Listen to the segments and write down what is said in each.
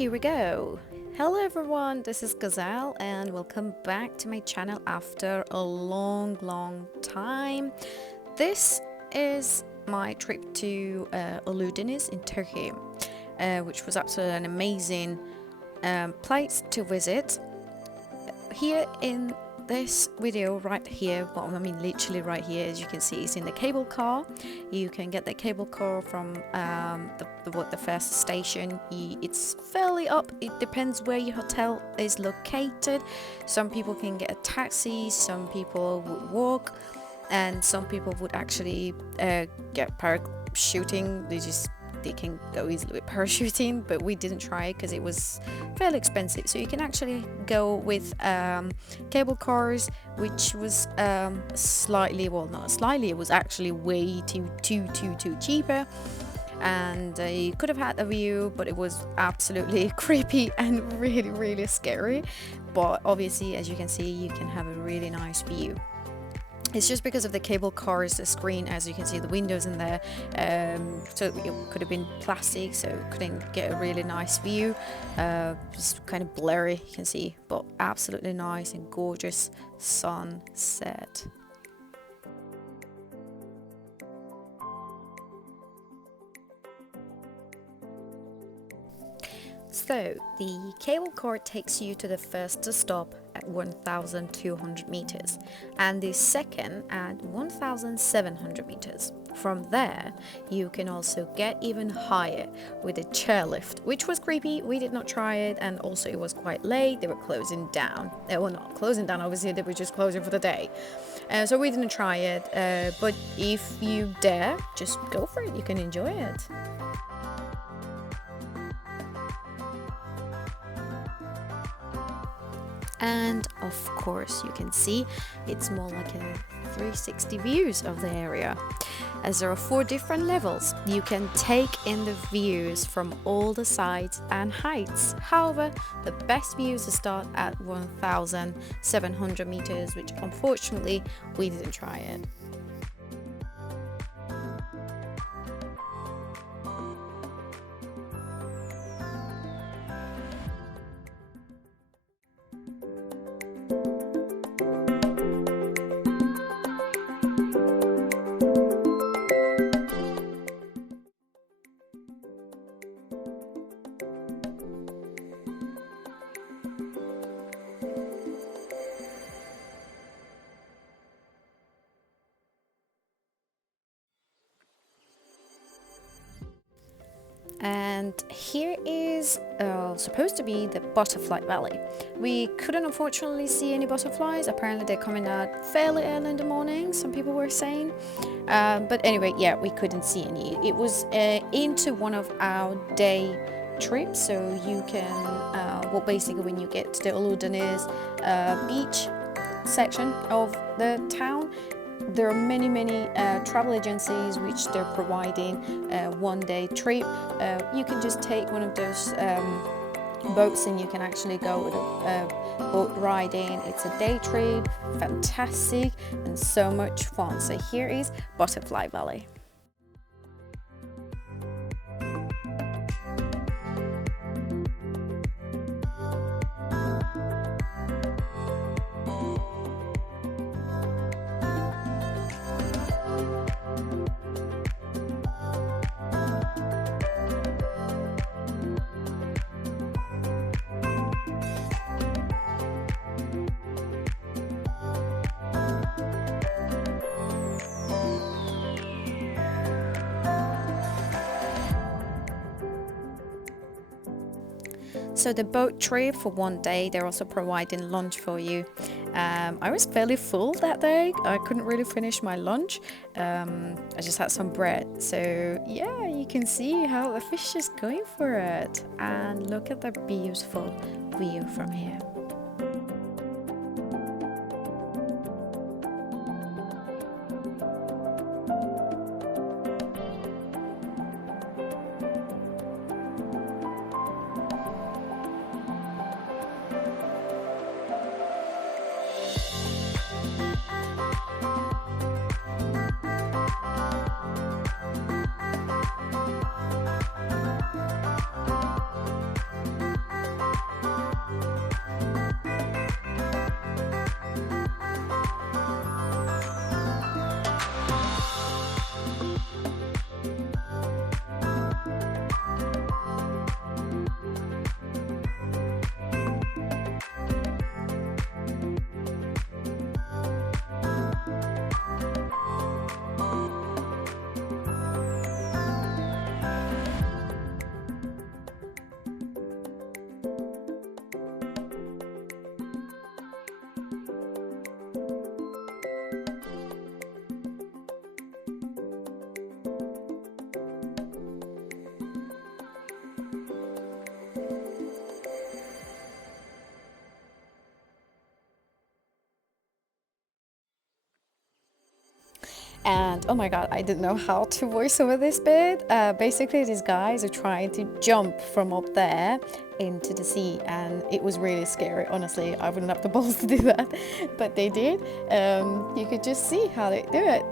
here we go. Hello everyone, this is Gazelle and welcome back to my channel after a long time. This is my trip to Oludeniz in Turkey, which was absolutely an amazing place to visit. Here in this video right here, well, I mean literally right here, as you can see, is in the cable car. You can get the cable car from the first station. It's fairly up. It depends where your hotel is located. Some people can get a taxi, some people would walk, and some people would actually get parachuting. They can go easily with parachuting, but we didn't try it because it was fairly expensive. So you can actually go with cable cars, which was slightly, well, not slightly, it was actually way too cheaper. And you could have had a view, but it was absolutely creepy and really scary. But obviously, as you can see, you can have a really nice view. It's just because of the cable car's screen, as you can see, the windows in there, so it could have been plastic, so couldn't get a really nice view. Just kind of blurry, you can see, but absolutely nice and gorgeous sunset. So the cable car takes you to the first stop at 1,200 meters and the second at 1,700 meters. From there, you can also get even higher with a chairlift, which was creepy. We did not try it, and also it was quite late. They were closing down. Well, not closing down, obviously, they were just closing for the day. So we didn't try it, but if you dare, just go for it. You can enjoy it. And of course you can see it's more like a 360 views of the area, as there are 4 different levels. You can take in the views from all the sides and heights. However, the best views start at 1,700 meters, which unfortunately we didn't try it. And here is supposed to be the butterfly valley. We couldn't unfortunately see any butterflies. Apparently they're coming out fairly early in the morning, some people were saying, but anyway, yeah, we couldn't see any. It was into one of our day trips, so you can well, basically when you get to the Oludeniz beach section of the town, there are many travel agencies which they're providing a one-day trip. You can just take one of those boats and you can actually go with a boat riding. It's a day trip, fantastic and so much fun. So here is Butterfly Valley. So the boat trip for one day, they're also providing lunch for you. I was fairly full that day. I couldn't really finish my lunch. I just had some bread. So yeah, you can see how the fish is going for it. And look at the beautiful view from here. And oh my god, I didn't know how to voice over this bit. Basically, these guys are trying to jump from up there into the sea, and it was really scary. Honestly, I wouldn't have the balls to do that, but they did. You could just see how they do it.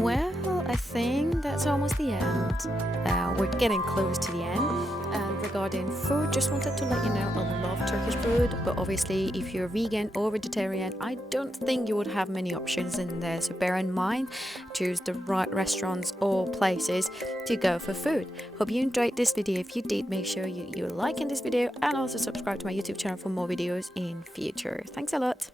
Well, I think that's almost the end. We're getting close to the end. And regarding food, just wanted to let you know I love Turkish food, but obviously, if you're vegan or vegetarian, I don't think you would have many options in there. So bear in mind, choose the right restaurants or places to go for food. Hope you enjoyed this video. If you did, make sure you're liking this video and also subscribe to my YouTube channel for more videos in future. Thanks a lot.